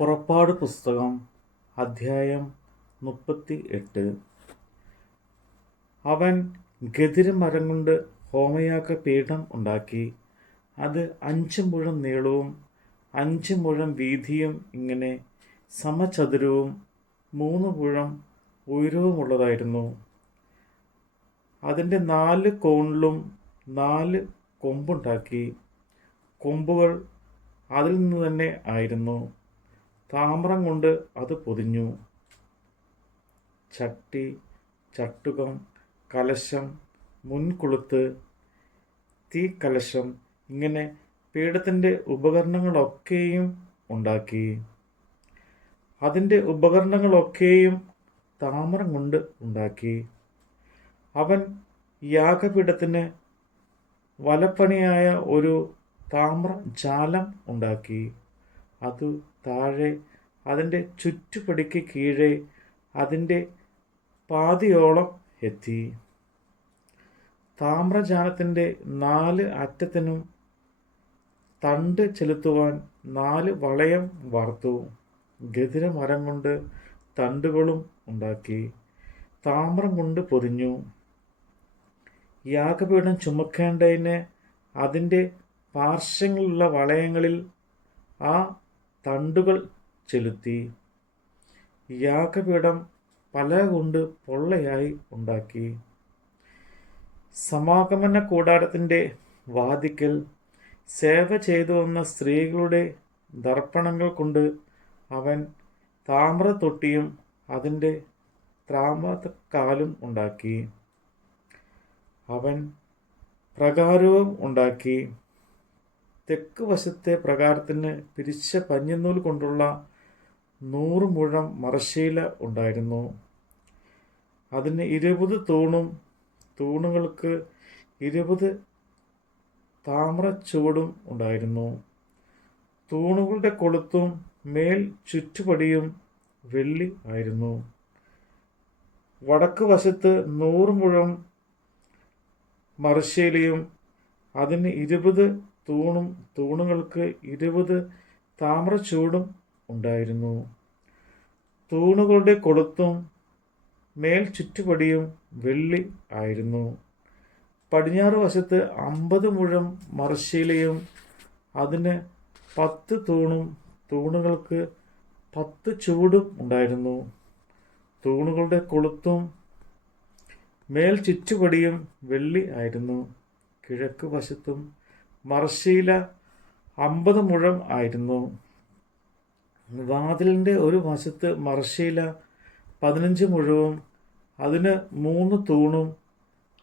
പുറപ്പാട് പുസ്തകം അധ്യായം 38. അവൻ ഗദിരമരം കൊണ്ട് ഹോമയാഗപീഠം ഉണ്ടാക്കി. അത് 5 മുഴം നീളവും 5 മുഴം വീതിയും ഇങ്ങനെ സമചതുരവും 3 മുഴം ഉയരവുമുള്ളതായിരുന്നു. അതിൻ്റെ 4 കോണിലും 4 കൊമ്പുണ്ടാക്കി. കൊമ്പുകൾ അതിൽ നിന്ന് തന്നെ ആയിരുന്നു. താമ്രം കൊണ്ട് അത് പൊതിഞ്ഞു. ചട്ടി, ചട്ടുകം, കലശം, മുൻകൊളുത്ത്, തീക്കലശം ഇങ്ങനെ പീഠത്തിൻ്റെ ഉപകരണങ്ങളൊക്കെയും ഉണ്ടാക്കി. അതിൻ്റെ ഉപകരണങ്ങളൊക്കെയും താമ്രം കൊണ്ട് ഉണ്ടാക്കി. അവൻ യാഗപീഠത്തിന് വലപ്പണിയായ ഒരു താമ്ര ജാലം ഉണ്ടാക്കി. അതു താഴെ അതിൻ്റെ ചുറ്റുപടിക്ക് കീഴെ അതിൻ്റെ പാതിയോളം എത്തി. താമ്രജാലത്തിൻ്റെ 4 അറ്റത്തിനും തണ്ട് ചെലുത്തുവാൻ 4 വളയം വാർത്തു. ഗദിരമരം കൊണ്ട് തണ്ടുകളും ഉണ്ടാക്കി. താമ്രം കൊണ്ട് പൊതിഞ്ഞു. യാഗപീഠം ചുമക്കേണ്ടതിന് അതിൻ്റെ പാർശ്വങ്ങളിലുള്ള വളയങ്ങളിൽ ആ തണ്ടുകൾ ചെലുത്തി. യാഗപീഠം പലക കൊണ്ട് പൊള്ളയായി ഉണ്ടാക്കി. സമാഗമന കൂടാരത്തിൻ്റെ വാതിക്കൽ സേവ ചെയ്തു വന്ന സ്ത്രീകളുടെ ദർപ്പണങ്ങൾ കൊണ്ട് അവൻ താമ്രത്തൊട്ടിയും അതിൻ്റെ താമ്രക്കാലും ഉണ്ടാക്കി. അവൻ പ്രാകാരവും ഉണ്ടാക്കി. തെക്ക് വശത്തെ പ്രാകാരത്തിന് പിരിച്ച പഞ്ഞിനൂൽ കൊണ്ടുള്ള 100 മുഴം മരശ്ശീല ഉണ്ടായിരുന്നു. അതിന് 20 തൂണും തൂണുകൾക്ക് 20 താമ്രച്ചുവടും ഉണ്ടായിരുന്നു. തൂണുകളുടെ കൊളുത്തും മേൽ ചുറ്റുപടിയും വെള്ളി ആയിരുന്നു. വടക്ക് വശത്ത് 100 മുഴം മരശ്ശീലയും അതിന് 20 തൂണും തൂണുകൾക്ക് 20 താമ്രച്ചുവടും ഉണ്ടായിരുന്നു. തൂണുകളുടെ കൊളുത്തും മേൽ ചുറ്റുപടിയും വെള്ളി ആയിരുന്നു. പടിഞ്ഞാറ് വശത്ത് 50 മുഴം മരശ്ശീലയും അതിന് 10 തൂണും തൂണുകൾക്ക് 10 ചുവടും ഉണ്ടായിരുന്നു. തൂണുകളുടെ കൊളുത്തും മേൽ ചുറ്റുപടിയും വെള്ളി ആയിരുന്നു. കിഴക്ക് വശത്തും മരശ്ശീല 50 മുഴം ആയിരുന്നു. വാതിലിൻ്റെ ഒരു വശത്ത് മരശ്ശീല 15 മുഴവും അതിന് 3 തൂണും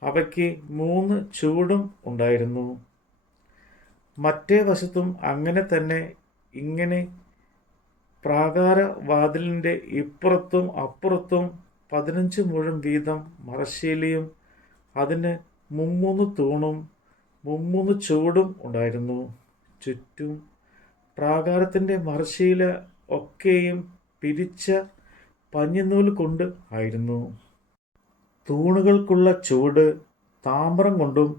അവയ്ക്ക് 3 ചുവടും ഉണ്ടായിരുന്നു. മറ്റേ വശത്തും അങ്ങനെ തന്നെ. ഇങ്ങനെ പ്രാകാര വാതിലിൻ്റെ ഇപ്പുറത്തും അപ്പുറത്തും 15 മുഴം വീതം മരശ്ശീലയും അതിന് 3 തൂണും 3 ചുവടും ഉണ്ടായിരുന്നു. ചുറ്റും പ്രാകാരത്തിൻ്റെ മരശ്ശീല ഒക്കെയും പിരിച്ച പഞ്ഞിനൂൽ കൊണ്ട് ആയിരുന്നു. തൂണുകൾക്കുള്ള ചുവട് താമ്രം കൊണ്ടും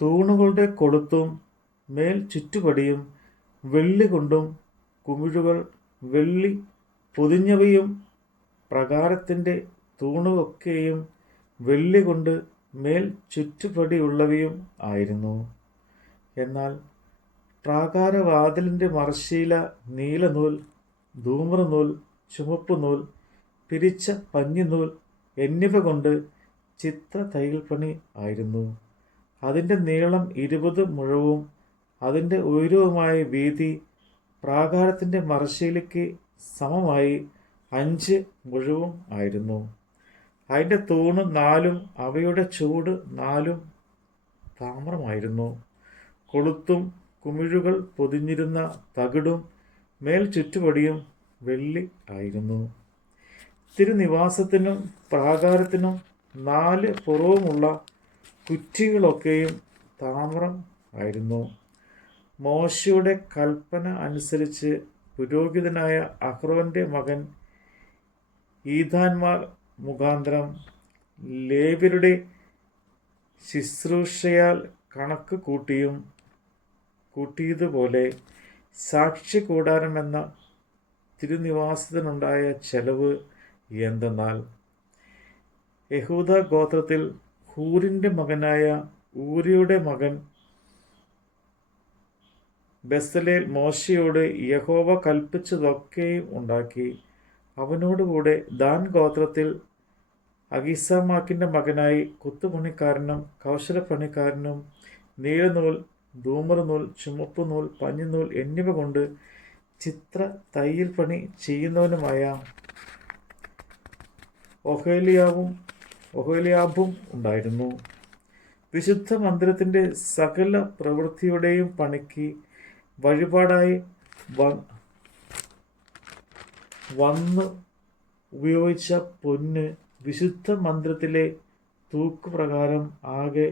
തൂണുകളുടെ കൊളുത്തും മേൽ ചുറ്റുപടിയും വെള്ളി കൊണ്ടും കുമിഴുകൾ വെള്ളി പൊതിഞ്ഞവയും പ്രാകാരത്തിൻ്റെ തൂണുകളൊക്കെയും വെള്ളി കൊണ്ട് മേൽ ചുറ്റുപടിയുള്ളവയും ആയിരുന്നു. എന്നാൽ പ്രാകാരവാതിലിൻ്റെ മരശ്ശീല നീലനൂൽ, ധൂമ്രനൂൽ, ചുവപ്പുനൂൽ, പിരിച്ച പഞ്ഞിനൂൽ എന്നിവ കൊണ്ട് ചിത്രത്തയ്യൽപ്പണി ആയിരുന്നു. അതിൻ്റെ നീളം 20 മുഴവും അതിൻ്റെ ഉയരവുമായ വീതി പ്രാകാരത്തിൻ്റെ മരശ്ശീലയ്ക്ക് സമമായി 5 മുഴവും ആയിരുന്നു. അതിൻ്റെ തൂണ് 4 അവയുടെ ചുവട് 4 താമ്രമായിരുന്നു. കൊളുത്തും കുമിഴുകൾ പൊതിഞ്ഞിരുന്ന തകിടും മേൽ ചുറ്റുപടിയും വെള്ളി ആയിരുന്നു. തിരുനിവാസത്തിനും പ്രാകാരത്തിനും 4 പുറവുമുള്ള കുറ്റികളൊക്കെയും താമ്രം ആയിരുന്നു. മോശയുടെ കൽപ്പന അനുസരിച്ച് പുരോഹിതനായ അഹ്റോന്റെ മകൻ ഈഥാന്മാർ മുഖാന്തരം ലേവ്യരുടെ ശുശ്രൂഷയാൽ കണക്ക് കൂട്ടിയതുപോലെ സാക്ഷ്യകൂടാരമെന്ന തിരുനിവാസത്തിനുണ്ടായ ചെലവ് എന്തെന്നാൽ, യഹൂദ ഗോത്രത്തിൽ ഹൂരിൻ്റെ മകനായ ഊരിയുടെ മകൻ ബെസലേൽ മോശയോട് യഹോവ കൽപ്പിച്ചതൊക്കെയും ഉണ്ടാക്കി. അവനോടുകൂടെ ദാൻ ഗോത്രത്തിൽ അഗീസാമാക്കിൻ്റെ മകനായി കൊത്തുപണിക്കാരനും കൗശലപ്പണിക്കാരനും നീലനൂൽ, ധൂമ്രനൂൽ, ചുമപ്പുനൂൽ, പഞ്ഞിനൂൽ എന്നിവ കൊണ്ട് ചിത്ര തയ്യൽ പണി ചെയ്യുന്നവനുമായ ഒഹോലിയാബും ഉണ്ടായിരുന്നു. വിശുദ്ധ മന്ദിരത്തിൻ്റെ സകല പ്രവൃത്തിയുടെയും പണിക്ക് വഴിപാടായി വന്ന് ഉപയോഗിച്ച പൊന്ന് വിശുദ്ധ മന്ദിരത്തിലെ തൂക്കുപ്രകാരം ആകെ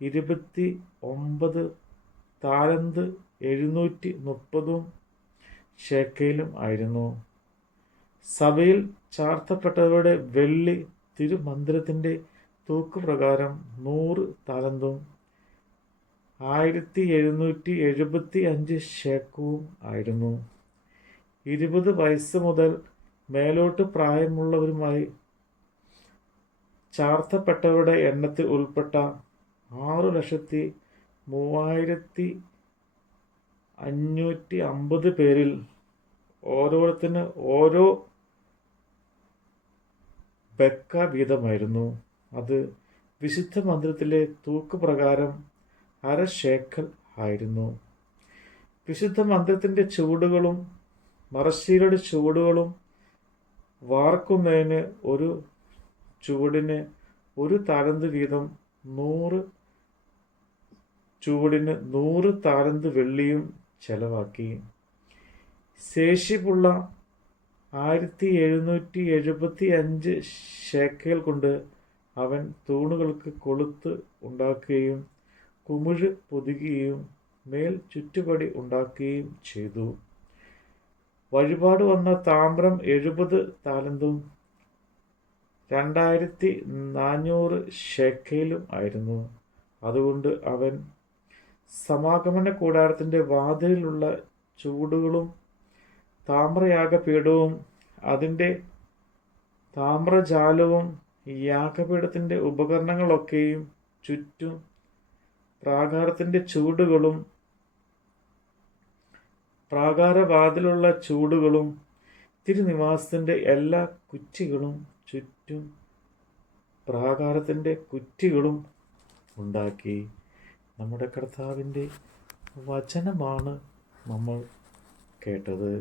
29 താലന്ത് 730 ശേക്കലും ആയിരുന്നു. സഭയിൽ ചാർത്തപ്പെട്ടവരുടെ വെള്ളി തിരുമന്ദിരത്തിൻ്റെ തൂക്കുപ്രകാരം 100 താലന്തും 1775 ശേക്കവും ആയിരുന്നു. 20 വയസ്സ് മുതൽ മേലോട്ട് പ്രായമുള്ളവരുമായി ചാർത്തപ്പെട്ടവരുടെ എണ്ണത്തിൽ ഉൾപ്പെട്ട 6,3550 പേരിൽ ഓരോരുത്തന് ഓരോ ബെക്ക വീതമായിരുന്നു. അത് വിശുദ്ധ മന്ദിരത്തിലെ തൂക്കുപ്രകാരം 1/2 ശേക്കൽ ആയിരുന്നു. വിശുദ്ധ മന്ദിരത്തിൻ്റെ ചുവടുകളും മറശ്ശീലയുടെ ചുവടുകളും വാർക്കുന്നതിന് ഒരു ചുവടിന് 1 താലന്ത് വീതം, 100 ചുവടിന് 100 താലന്ത് വെള്ളിയും ചെലവാക്കി. ശേഷിപ്പുള്ള 1775 ശേക്കൽ കൊണ്ട് അവൻ തൂണുകൾക്ക് കൊളുത്ത് ഉണ്ടാക്കുകയും കുമിഴ് പൊതിക്കുകയും മേൽ ചുറ്റുപടി ഉണ്ടാക്കുകയും ചെയ്തു. വഴിപാട് വന്ന താമ്രം 70 താലന്തും 2400 ശേക്കലും ആയിരുന്നു. അതുകൊണ്ട് അവൻ സമാഗമന കൂടാരത്തിൻ്റെ വാതിലിലുള്ള ചൂടുകളും താമ്രയാഗപീഠവും അതിൻ്റെ താമ്രജാലവും യാഗപീഠത്തിൻ്റെ ഉപകരണങ്ങളൊക്കെയും ചുറ്റും പ്രാകാരത്തിൻ്റെ ചൂടുകളും പ്രാകാരവാതിലുള്ള ചൂടുകളും തിരുനിവാസത്തിൻ്റെ എല്ലാ കുറ്റികളും ചുറ്റും പ്രാകാരത്തിൻ്റെ കുറ്റികളും ഉണ്ടാക്കി. നമ്മുടെ കർത്താവിൻ്റെ വചനമാണ് നമ്മൾ കേട്ടത്.